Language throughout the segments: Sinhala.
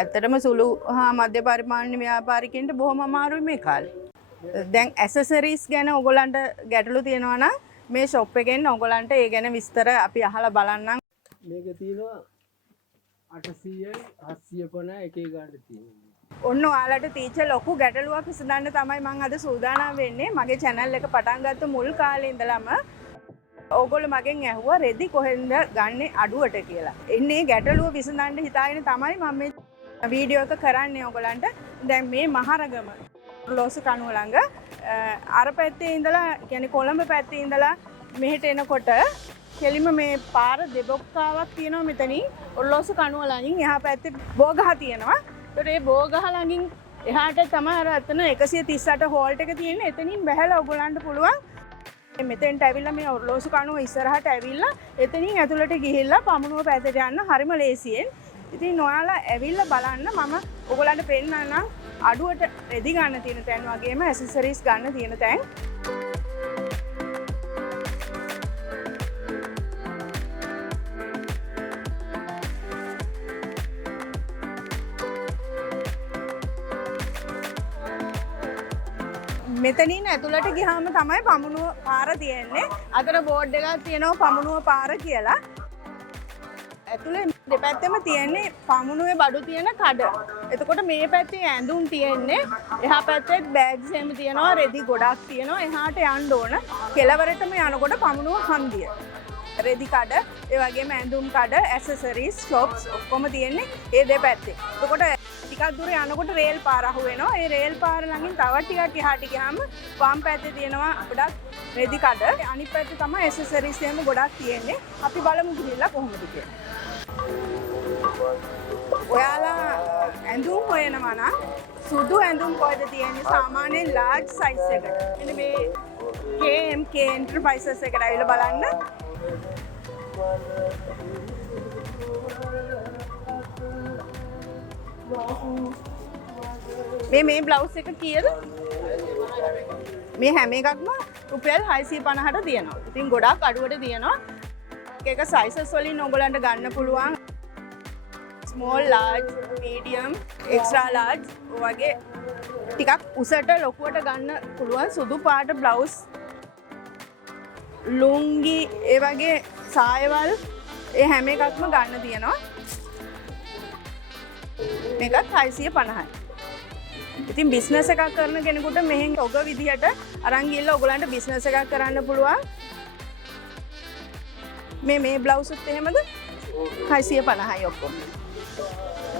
ඇත්තටම සුළු හා මධ්‍ය පරිමාණ ව්‍යාපාරිකයන්ට බොහොම අමාරුයි මේ කාලේ. දැන් ඇසසරිස් ගැන ඔයගොල්ලන්ට ගැටලු තියෙනවා නම් මේ ෂොප් එකෙන් ඔයගොල්ලන්ට ඒ ගැන විස්තර අපි අහලා බලන්නම්. මේක තියෙනවා 800යි 750 එකේ ගන්න තියෙනවා. ඔන්න ඔයාලට තීච්ච ලොකු ගැටලුවක් විසඳන්න තමයි මම අද සූදානම් වෙන්නේ. මගේ channel එක පටන් ගත්ත මුල් කාලේ ඉඳලම ඕගොල්ලෝ මගෙන් ඇහුවා රෙදි කොහෙන්ද ගන්නෙ අඩුවට කියලා. එන්නේ ගැටලුව විසඳන්න හිතාගෙන තමයි මම මේ වීඩියෝ එක කරන්නේ ඔයගොල්ලන්ට. දැන් මේ මහරගම ඔරලෝසු කණුව ළඟ අර පැත්තේ ඉඳලා කියන්නේ කොළඹ පැත්තේ ඉඳලා මෙහෙට එනකොට කෙලිම මේ පාර දෙබොක්කාවක් තියෙනවා මෙතනින් ඔරලෝසු කණුව ළඟින් එහා පැත්තේ බෝගහ තියෙනවා. ඒතකොට මේ බෝගහ ළඟින් එහාට තමයි අර අතන 138 හෝල්ට් එක තියෙන්නේ. එතනින් බහැලා ඔයගොල්ලන්ට පුළුවන් මෙතෙන්ට ඇවිල්ලා මේ ඔරලෝසු කණුව ඉස්සරහට ඇවිල්ලා එතනින් ඇතුළට ගිහිල්ලා පමුණුව පැත්තට යන්න හරිම ලේසියෙන්. ඉතින් ඔයාලා ඇවිල්ලා බලන්න මම ඔයගොල්ලන්ට පෙන්නන්නම් අඩුවට රෙදි ගන්න තියෙන තැන් වගේම ඇසසරිස් ගන්න තියෙන තැන්. මෙතනින් ඇතුළට ගියාම තමයි පමුණුව පාර තියෙන්නේ. අතන බෝඩ් එකක් තියෙනවා පමුණුව පාර කියලා. ඇතුලේ දෙපැත්තෙම තියෙන්නේ පමුණුවේ බඩු තියෙන කඩ. එතකොට මේ පැත්තේ ඇඳුම් තියෙන්නේ. එහා පැත්තේ බෑග්ස් එහෙම තියෙනවා. රෙදි ගොඩක් තියෙනවා. එහාට යන්න ඕන. කෙළවරටම යනකොට පමුණුව හන්දිය. රෙදි කඩ, ඒ වගේම ඇඳුම් කඩ, ඇසසරිස්, ෂොප්ස් ඔක්කොම තියෙන්නේ මේ දෙපැත්තේ. එතකොට ටිකක් දුර යනකොට රේල් පාර අහු වෙනවා. ඒ රේල් පාර ළඟින් තවත් ටිකක් එහාට ගියාම වම් පැත්තේ තියෙනවා ගොඩක් රෙදි කඩ. අනිත් පැත්තේ තමයි ඇසසරිස් එහෙම ගොඩක් තියෙන්නේ. අපි බලමු ගිහිල්ලා කොහොමද කියලා. ඔයාලා ඇඳුම් හොයනවා නම් සුදු ඇඳුම් කොහෙද තියෙන්නේ? සාමාන්‍යයෙන් large size එකට. මෙන්න මේ KMK Enterprises එකට ඇවිල්ලා බලන්න. මේ බ්ලවුස් එක කීයද? මේ හැම එකක්ම රුපියල් 650ට තියෙනවා. ඉතින් ගොඩක් අඩුවට තියෙනවා. එක sizes වලින් ඔයගලන්ට ගන්න පුළුවන්. small, large, medium, extra large වගේ ටිකක් උසට ලොකුවට ගන්න පුළුවන් සුදු පාට බ්ලවුස්, ලුංගි, ඒ වගේ සායවල් ඒ හැම එකක්ම ගන්න තියෙනවා. මේකත් 650යි. ඉතින් බිස්නස් එකක් කරන කෙනෙකුට මෙහෙන් ඔග විදිහට අරන් ගිහලා ඔයගලන්ට බිස්නස් එකක් කරන්න පුළුවන්. මේ බ්ලවුස් උත් එහෙමද? 650යි ඔක්කොම.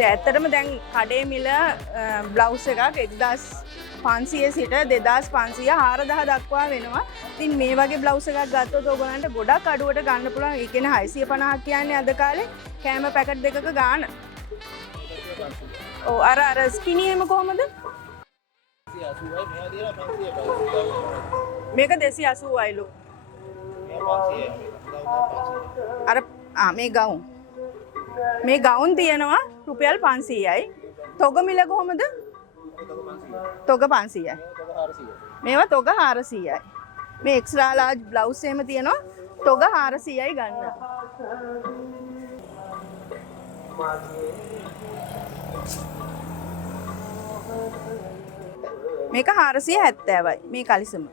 ඇත්තටම දැන් කඩේ මිල බ්ලවුස් එකක් 1500 සිට 2500 4000 දක්වා වෙනවා. ඉතින් මේ වගේ බ්ලවුස් එකක් ගත්තොත් ඔයගලන්ට ගොඩක් අඩුවට ගන්න පුළුවන්. ඒ කියන්නේ 650ක් කියන්නේ අද කාලේ කෑම පැකට් දෙකක ගාණ. ඔව් අර ස්කිනි එහෙම කොහමද? 280යි මේවා දීලා 500යි. මේක 500යි. මේ ගවුන්. මේ ගවුන් තියෙනවා රුපියල් 500යි. තොග මිල කොහමද? තොග 500යි. මේවා තොග 400යි. මේ එක්ස්ට්‍රා large බ්ලවුස් එහෙම තියෙනවා තොග 400යි ගන්න. මේක 470යි. මේ කලිසම.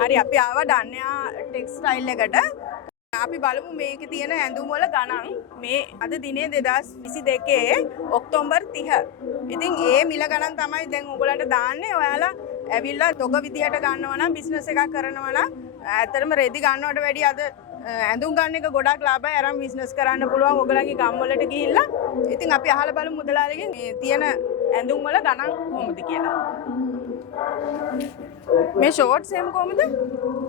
හරි අපි ආවා ඩන්යා ටෙක්ස්ටයිල් එකට. අපි බලමු මේකේ තියෙන ඇඳුම් වල ගණන්. මේ අද දිනේ 2022 ඔක්තෝබර් 30. ඉතින් ඒ මිල ගණන් තමයි දැන් ඔයගලන්ට දාන්නේ. ඔයාලා ඇවිල්ලා තොග විදියට ගන්නවා නම් බිස්නස් එකක් කරනවා නම් ඇත්තටම රෙදි ගන්නවට වැඩිය අද ඇඳුම් ගන්න එක ගොඩක් ලාභයි. අරන් බිස්නස් කරන්න පුළුවන් ඔයගලගේ ගම් වලට ගිහිල්ලා. ඉතින් අපි අහලා බලමු මුදලාලිගෙන් මේ තියෙන ඇඳුම් වල ගණන් කොහොමද කියලා. මේ ෂෝට්ස් එහෙම කොහමද?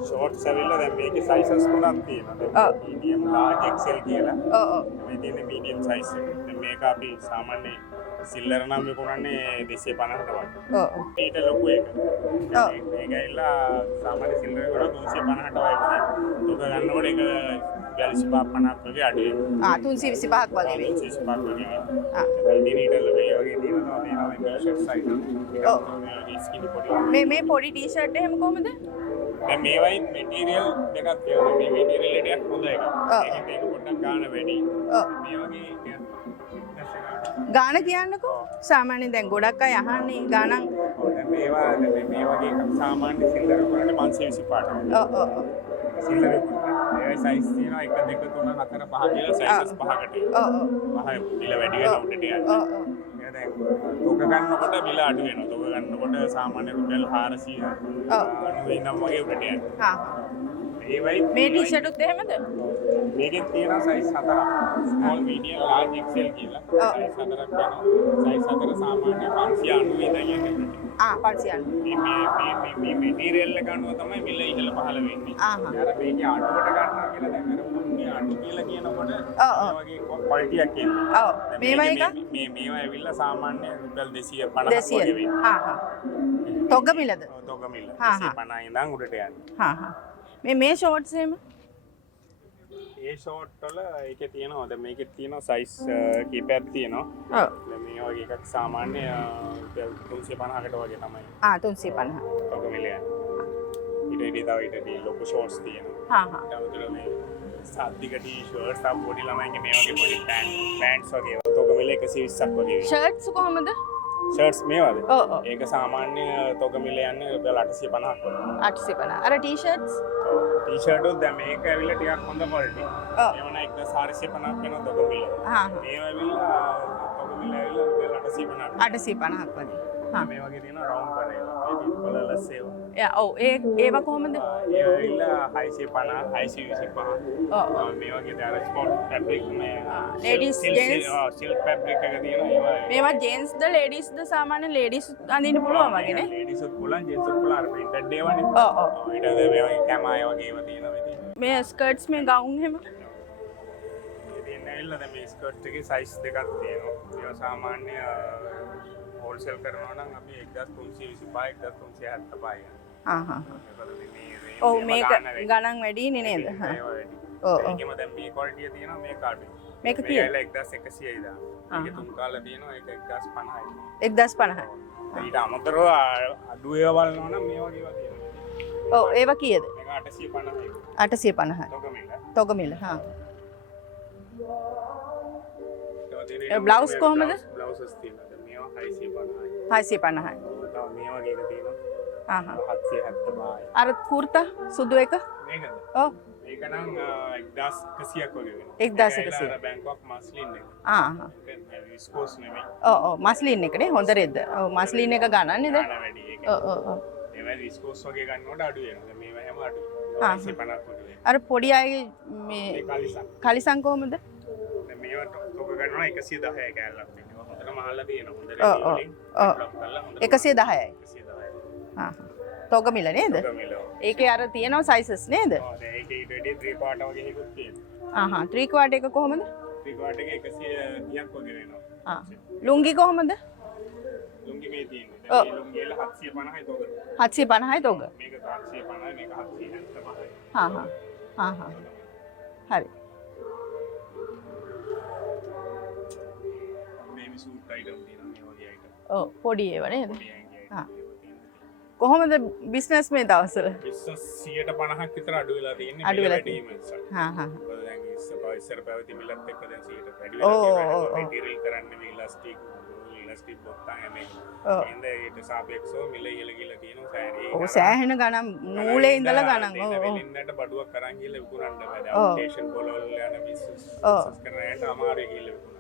ෂෝට්ස් ඇවිල්ලා දැන් මේකේ සයිසස් තුනක් තියෙනවා. මීඩියම්, ලාර්ජ්, XL කියලා. මේ තියෙන්නේ මීඩියම් සයිස් එක. දැන් මේක අපි සාමාන්‍ය සිල්ලර නම් විකුණන්නේ 250ට වගේ. ඊට ලොකු එක. මේක ඇවිල්ලා සාමාන්‍ය සිල්ලර වල 350ට වගේ. දුක ගන්නකොට ඒක 45 වගේ අඩු වෙනවා. 325ක් වගේ වෙයි. 325ක් වගේ. ඉතින් ඊට වගේ තියෙනවා මේ ටී-ෂර්ට් සයිස්. මේ පොඩි ටී-ෂර්ට් එහෙම කොහමද? දැන් මේවයි මැටීරියල් දෙකක් තියෙනවා. මේ මැටීරියල් එකක් හොඳ එකක්. ඒකෙන් මේක පොඩ්ඩක් ගාන වැඩි. මේ වගේ ගාන කියන්නකෝ. සාමාන්‍යයෙන් දැන් ගොඩක් අය අහන්නේ ගානක්. දැන් මේවා මේ වගේ එකක් සාමාන්‍ය සිල්ලර කරන්නේ 525ට. ඔව්. සිල්ලර කරන්නේ. ඒ සයිස් තියෙනවා 1 2 3 4 5 කියලා සයිසස් පහකට. පහ මිල වැඩි වෙනවා උඩට යනවා. ඒක දැන් තොග ගන්නකොට මිල අඩු වෙනවා. තොග ගන්නකොට සාමාන්‍ය රුපියල් 400 90 වගේ උඩට යනවා. ඒවයි මේ ටී-ෂර්ට් උත් එහෙමද? මේකෙන් තියෙනවා සයිස් 4ක්. ස්මෝල් මීඩියම් ලාර්ජ් XL කියලා. සයිස් 4ක් යනවා. සයිස් 4 සාමාන්‍ය 590 ඉඳන් යන්නේ. 590. මේ මැටීරියල් එක අනුව තමයි මිල ඉහළ පහළ වෙන්නේ. අර මේකේ අඩුවට ගන්නවා කියලා දැන් අර මුන්නේ අඩු කියලා කියනකොට මේ වගේ ක්වොලිටියක් එන්නේ. ඔව්. මේවා එක මේවා ඇවිල්ලා සාමාන්‍ය රුපියල් 250ක් වගේ වෙන්නේ. තොග මිලද? තොග මිල 250 ඉඳන් උඩට යන්නේ. මේ ෂෝට්ස් එහෙම? ඒ ෂෝට් වල ඒකේ තියෙනවා දැන් මේකේ තියෙනවා සයිස් කීපයක් තියෙනවා. ඔව්. දැන් මේ වගේ එකක් සාමාන්‍ය 350කට වගේ තමයි. 350. තොග මිල යන්නේ. ඊට ලොකු ෂෝට්ස් තියෙනවා. ඊට මේ සාද්දික ටී-ෂර්ට්ස් ආ පොඩි ළමයින්ගේ මේ වගේ පොඩි පෑන්ට්ස් වගේ තොග මිල 120ක් වගේ. ෂර්ට්ස් කොහමද? ෂර්ට්ස් මේවාද? ඔව්. ඒක සාමාන්‍ය තොග මිල යන්නේ රුපියල් 850ක් වගේ. 850. අර ටී-ෂර්ට්ස්? ටී-ෂර්ට් උත් දැන් මේක ඇවිල්ලා ටිකක් හොඳ ක්වොලිටි. ඒවන 1450ක් වෙන තොග මිල. මේවා ඇවිල්ලා තොග මිල ඇවිල්ලා රුපියල් 850ක්. 850ක් වගේ. මේ වගේ තියෙනවා රවුන්ඩ් කරේලා. ඒක කලර්ලස් ඒවා. ඔව් ඒවා කොහමද? ඒ ඇවිල්ලා 650 625. ඔව්. මේ වගේ දාර ස්පෝර්ට් ෆැබ්‍රික් මේ ලේඩීස් ජෙන්ට්ස් සිල්ක් ෆැබ්‍රික් එක තියෙනවා ඒවා. මේවා ජෙන්ට්ස්ද ලේඩීස්ද සාමාන්‍ය ලේඩීස් අඳින්න පුළුවන් වගේ නේ? ලේඩීස් උත් පුළුවන් ජෙන්ට්ස් උත් පුළුවන් අර ප්‍රින්ටඩ් ඒවානේ. ඔව් ඔව්. ඊට මේ වගේ කැමයි වගේ ඒවා තියෙනවා මේ. මේ ස්කර්ට්ස් මේ ගවුන් එහෙම? මේ තියෙන ඇවිල්ලා දැන් මේ ස්කර්ට් එකේ සයිස් දෙකක් තියෙනවා. ඒවා සාමාන්‍ය හෝල්සේල් කරනවා නම් අපි 1325 1375 ඔව් මේක ගණන් වැඩිනේ නේද? ඔව් ඒකෙම දැන් මේ ක්වොලිටිය තියෙනවා මේක අඩුයි. මේක කීයද? 1100යි දා. මේක තුන් කාලා තියෙනවා ඒක 1050යි. 1050යි. ඊට අමතරව අඩු ඒවා බලනවා නම් මේ වගේ ඒවා තියෙනවා. ඔව් ඒවා කීයද? මේක 850යි. 850යි. තොග මිල. තොග මිල බ්ලවුස් කොහමද? බ්ලවුසස් තියෙනවා. මේවා 650යි. 650යි. තව මේ වගේ එක තියෙනවා. 775යි. අර කුර්තා සුදු එක? මේකද? ඔව්. මේක නම් 1100ක් වගේ වෙනවා. 1100. ඒක බැංකොක් මස්ලින් එක. ඒක විස්කෝස් නෙමෙයි. ඔව් මස්ලින් එක නේ හොඳ රෙද්ද. ඔව් මස්ලින් එක ගණන් නේද? ගාන වැඩි ඒක. ඔව්. ඒවා විස්කෝස් වගේ ගන්නකොට අඩු වෙනවා. දැන් මේවා හැම අඩුයි. 150ක් වගේ වෙනවා. අර පොඩි අයගේ මේ කලිසම් කොහමද? දැන් මේවා තොග ගන්නවා 110යි කෑල්ලක් වෙනවා. හොඳටම අහලා තියෙනවා. හොඳ රෙඩි වලින්. ඔව්. 110යි. 110යි. තොග මිල නේද? තොග මිල. ඒකේ අර තියෙනවා සයිසස් නේද? ඔව් දැන් ඒකේ රෙඩි 3 ක්වාටර් වගේ එකකුත් තියෙනවා. 3 ක්වාටර් එක කොහමද? 3 ක්වාටර් එක 130ක් වගේ වෙනවා. ලුංගි කොහමද? ලුංගි මේ තියෙන්නේ. දැන් මේ ලුංගි වල 750යි තොග. 750යි තොග. මේක 450යි මේක 775යි. හරි. බේබි සූට් අයිටම් තියෙනවා මේ වගේ අයිටම්. ඔව් පොඩි ඒවා නේද? හා. කොහොමද බිස්නස් මේ දවස්වල? බිස්නස් 150ක් විතර අඩු වෙලා තියෙන්නේ. අඩු වෙලා දැන් ඉස්සර පැවති මිලත් එක්ක දැන් 100ට වැඩි වෙලා තියෙනවා. මැටීරියල් කරන්නේ මේ ඉලාස්ටික් බොත්තම් මේක. එන්නේ ඊට සාපේක්ෂව මිල ඉහළ ගිහලා තියෙනවා සෑහෙන. ඔව් සෑහෙන ගණන් නූලේ ඉඳලා ගණන්. ඔව් ඔව්. ඉන්නට බඩුවක් අරන් ගිහලා විකුණන්න බෑ. දැන් ස්ටේෂන් පොළවල් යන බිස්නස් කරන්නට අමාරුයි ගිහලා විකුණන්න.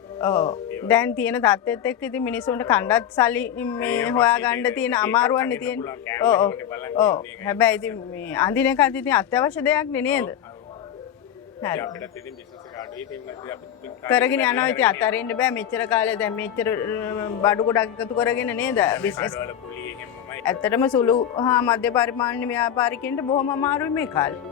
දැන් තියෙන තත්ත්වෙත් එක්ක ඉතින් මිනිස්සුන්ට කණ්ඩත් සල්ලි මේ හොයාගන්න තියෙන අමාරුවන්නේ තියෙන්නේ. ඔව්. හැබැයි ඉතින් මේ අඳින එකත් ඉතින් අත්‍යවශ්‍ය දෙයක් නේ නේද? හරි. අපිට ඉතින් බිස්නස් එක අඩුයි ඉතින් අපි කරගෙන යනවා ඉතින් අතරින්න බෑ මෙච්චර කාලේ දැන් මෙච්චර බඩු ගොඩක් එකතු කරගෙන නේද බිස්නස්. ඇත්තටම සුළු හා මධ්‍ය පරිමාණ ව්‍යාපාරිකයන්ට බොහොම අමාරුයි මේ කාලේ.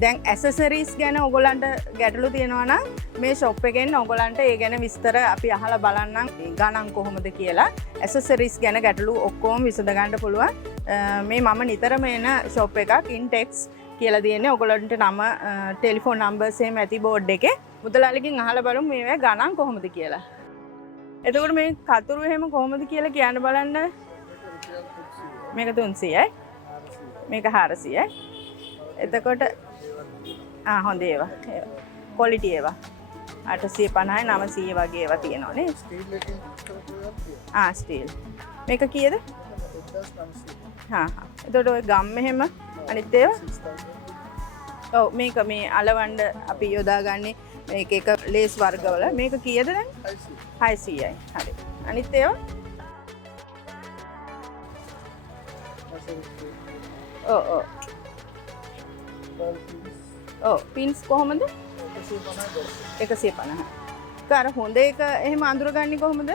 දැන් ඇසසරීස් ගැන ඔයගොල්ලන්ට ගැටලු තියෙනවා නම් මේ ෂොප් එකෙන් ඔයගොල්ලන්ට ඒ ගැන විස්තර අපි අහලා බලන්නම් ගණන් කොහොමද කියලා. ඇසසරීස් ගැන ගැටලු ඔක්කොම විසඳ ගන්න පුළුවන්. මේ මම නිතරම එන ෂොප් එකක් ඉන්ටෙක්ස් කියලා තියෙන්නේ. ඔයගොල්ලන්ට නම ටෙලිෆෝන් නම්බර්ස් එහෙම ඇති බෝඩ් එකේ. මුදලාලිගෙන් අහලා බලමු මේවා ගණන් කොහොමද කියලා. එතකොට මේ කතුරු එහෙම කොහොමද කියලා කියන්න බලන්න. මේක 300යි. මේක 400යි. එතකොට හොඳ ඒවා. ක්වොලිටි ඒවා. 850යි 900 වගේ ඒවා තියෙනවා නේ. ස්ටීල් එකේ ස්ටීල්. මේක කීයද? 1500. එතකොට ඔය ගම් එහෙම අනිත් ඒවා? ඔව් මේක මේ අලවන්න අපි යොදාගන්නේ මේක එක ලේස් වර්ගවල. මේක කීයද දැන්? 600යි. හරි. අනිත් ඒවා? ඔව්. පින්ස් කොහොමද? 150. කාර හොඳ එක එහෙම අඳුරගන්නේ කොහොමද?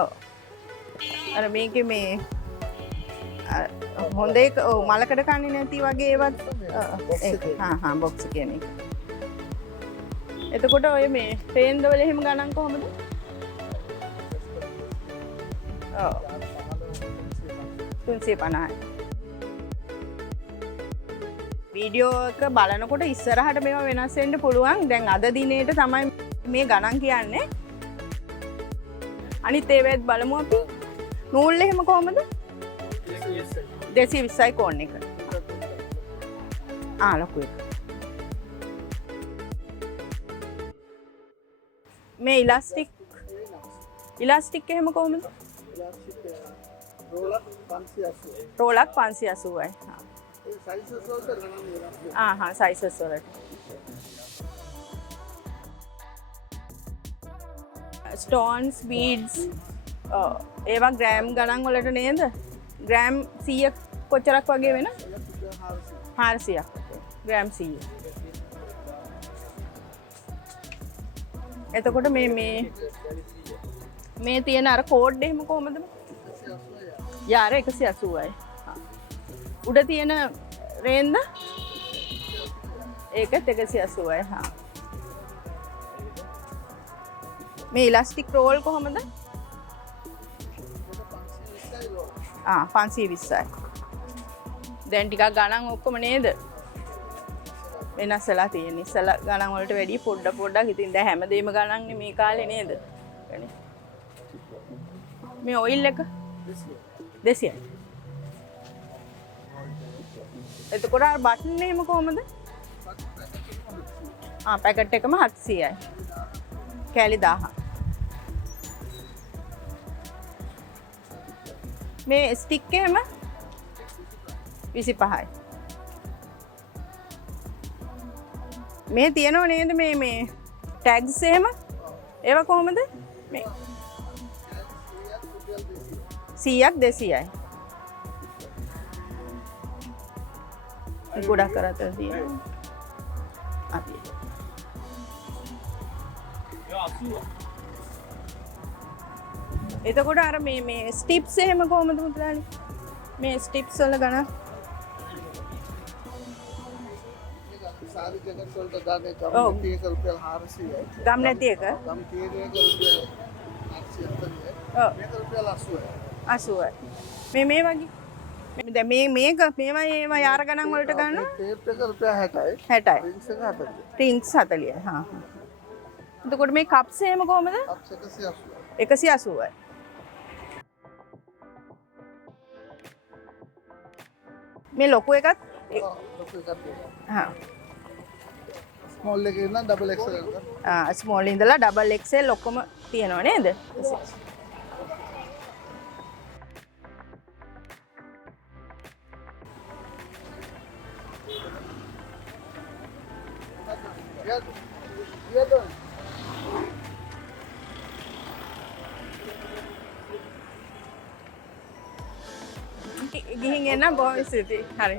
ඔව්. අර මේකේ මේ හොඳ එක මලකඩ කන්නේ නැති වගේ ඒවත් බොක්ස් කියන එක. එතකොට ඔය මේ පේන්ද වල එහෙම ගණන් කොහොමද? ඔව්. 350යි. වීඩියෝ එක බලනකොට ඉස්සරහට මේවා වෙනස් වෙන්න පුළුවන්. දැන් අද දිනේට තමයි මේ ගණන් කියන්නේ. අනිත් ඒවෙත් බලමු අපි. නූල් එහෙම කොහමද? 220යි කෝන් එක. ලොකු එක. මේ ඉලාස්ටික් එහෙම කොහමද? රෝලක් 580යි. සයිසස් වලට. ස්ටෝන්ස් බීඩ්ස් ඒවා ග්‍රෑම් ගණන් වලට නේද? ග්‍රෑම් 100ක් කොච්චරක් වගේ වෙන? 400ක්. ග්‍රෑම් 100. එතකොට මේ තියෙන අර කෝඩ් එහෙම කොහමද? යාර 180යි. උඩ තියෙන රේන්ද? ඒකත් 180යි. මේ ඉලාස්ටික් රෝල් කොහමද? 520යි. දැන් ටිකක් ගණන් ඔක්කොම නේද? වෙනස්ලා තියෙන. ඉස්සලා ගණන් වලට වැඩි පොඩ්ඩක් ඉතින් දැන් හැමදේම ගණන්නේ මේ කාලේ නේද? මේ ඔයිල් එක 200යි. එතකොට අර බටන් එහෙම කොහමද? පැකට් එකම 700යි. කෑලි 1000. මේ ස්ටික් එහෙම 25යි. මේ තියෙනව නේද මේ ටැග්ස් එහෙම? ඒවා කොහමද? මේ 100ක් 200යි. ගොඩක් කරතර තියෙනවා. අපි එතකොට අර මේ ස්ටිප්ස් එහෙම කොහමද මුදලාලි? මේ ස්ටිප්ස් වල ගණන් සාරි ජගත් වලට දාන්නේ ගම් නැති එක රුපියල් 400යි. ගම් නැති එක? ගම් තියෙන එක රුපියල් 870යි. මේක රුපියල් 80යි. 80යි. මේ වගේ. දැන් මේවා ඒවා යාර ගණන් වලට ගන්නවා? ටේප් එක රුපියල් 60යි. 60යි. රින්ග්ස් එක 40යි. රින්ග්ස් 40යි. එතකොට මේ කප්ස් එහෙම කොහමද? කප්ස් 180යි. 180යි. මේ ලොකු එකත් ලොකු එකක් තියෙනවා. ස්මෝල් එකේ ඉන්න ඩබල් XL එක. ස්මෝල් ඉඳලා ඩබල් XL ඔක්කොම තියෙනව නේද? ගිහින් එන්න බොහොම ස්තුතියි. හරි.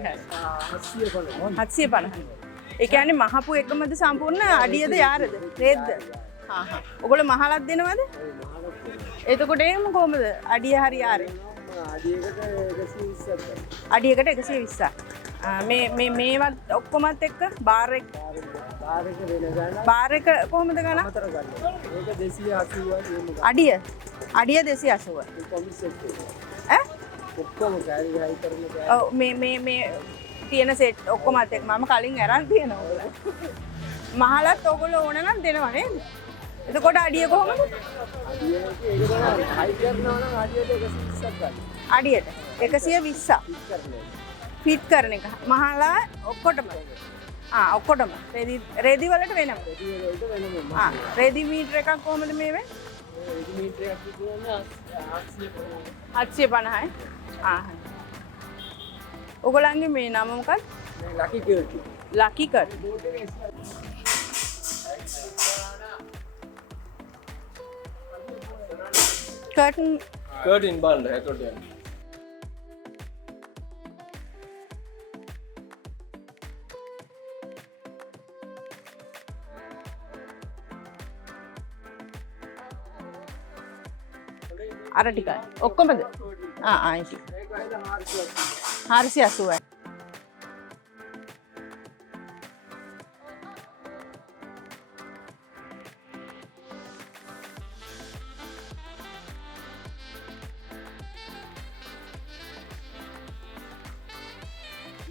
750. ඒ කියන්නේ මහපු එකමද සම්පූර්ණ අඩියද යාරද? රේද්ද? ඔයගොල්ලෝ මහලක් දෙනවද? එතකොට එහෙම කොහමද? අඩිය හරි යාරේ. අඩියකට 120ක්. මේවත් ඔක්කොමත් එක්ක බාර් එක කොහොමද ගණන්? අඩිය 280. ඔව් මේ තියෙන සෙට් ඔක්කොමත් එක්ක මම කලින් අරන් තියෙනවා. මහලත් ඔයගොල්ලෝ ඕන නම් දෙනවා නේද? එතකොට අඩිය කොහොමද? අඩියට 120ක්. ෆිට කරන එක. මහලා ඔක්කොටම. ඔක්කොටම. රෙදි වලට වෙනම. රෙදි මීටර එකක් කොහොමද මේ වෙන්නේ? රෙදි මීටර එකක් කියන්නේ 750යි. ඔයගොල්ලන්ගේ මේ නම මොකක්ද? ලකි කට්. ලකි කට්. කර්ටන් බලන්න හැතොට යන්න. අර ටිකයි. ඔක්කොමද? ආයිති. 480යි.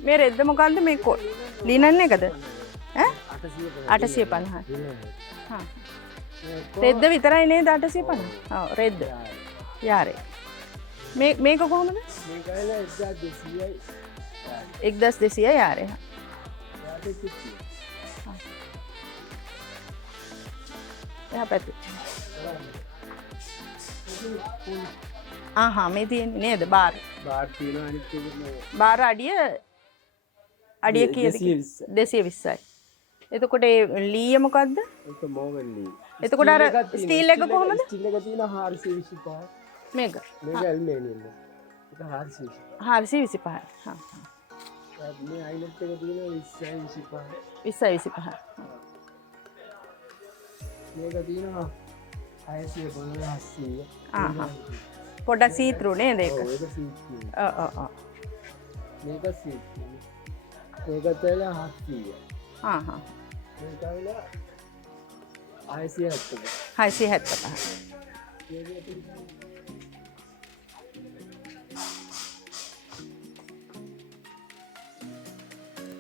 මේ රෙද්ද මොකද්ද මේ ලිනන් එකද? ඈ 850. රෙද්ද විතරයි නේද 850? ඔව් රෙද්ද. යාරේ. මේක කොහොමද? මේක ඇවිල්ලා 1200යි. 1200 යාරේ. එහා පැත්තේ. මේ තියෙන්නේ නේද බාර් තියෙනවා අනිත් එක බාර් අඩිය කීයද? 220යි. එතකොට ලීය මොකද්ද? ඒක මෝවෙන් ලී. එතකොට අර ස්ටීල් එක කොහමද? ස්ටීල් එක තියෙනවා 425. මේක ඇල්මේනියම් එක 425. 425. මේ අයිලට් එක තියෙනවා 2025. 2025. මේක තියෙනවා 650. පොඩ්ඩක් සීත්‍රු නේද ඒක? ඔව් ඒක සීත්‍රු. මේක සීත්‍රු. මේක තේලා 700. මේක ඇවිල්ලා 670. 675.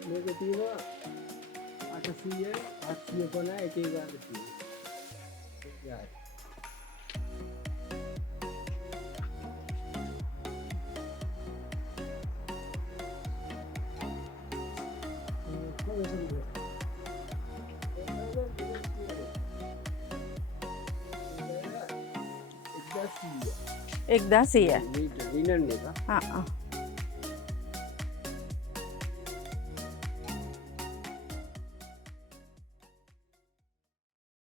මේක තියෙනවා 800 850 එක ගානක් තියෙනවා. एक 10 ही है। लीनन में का? हाँ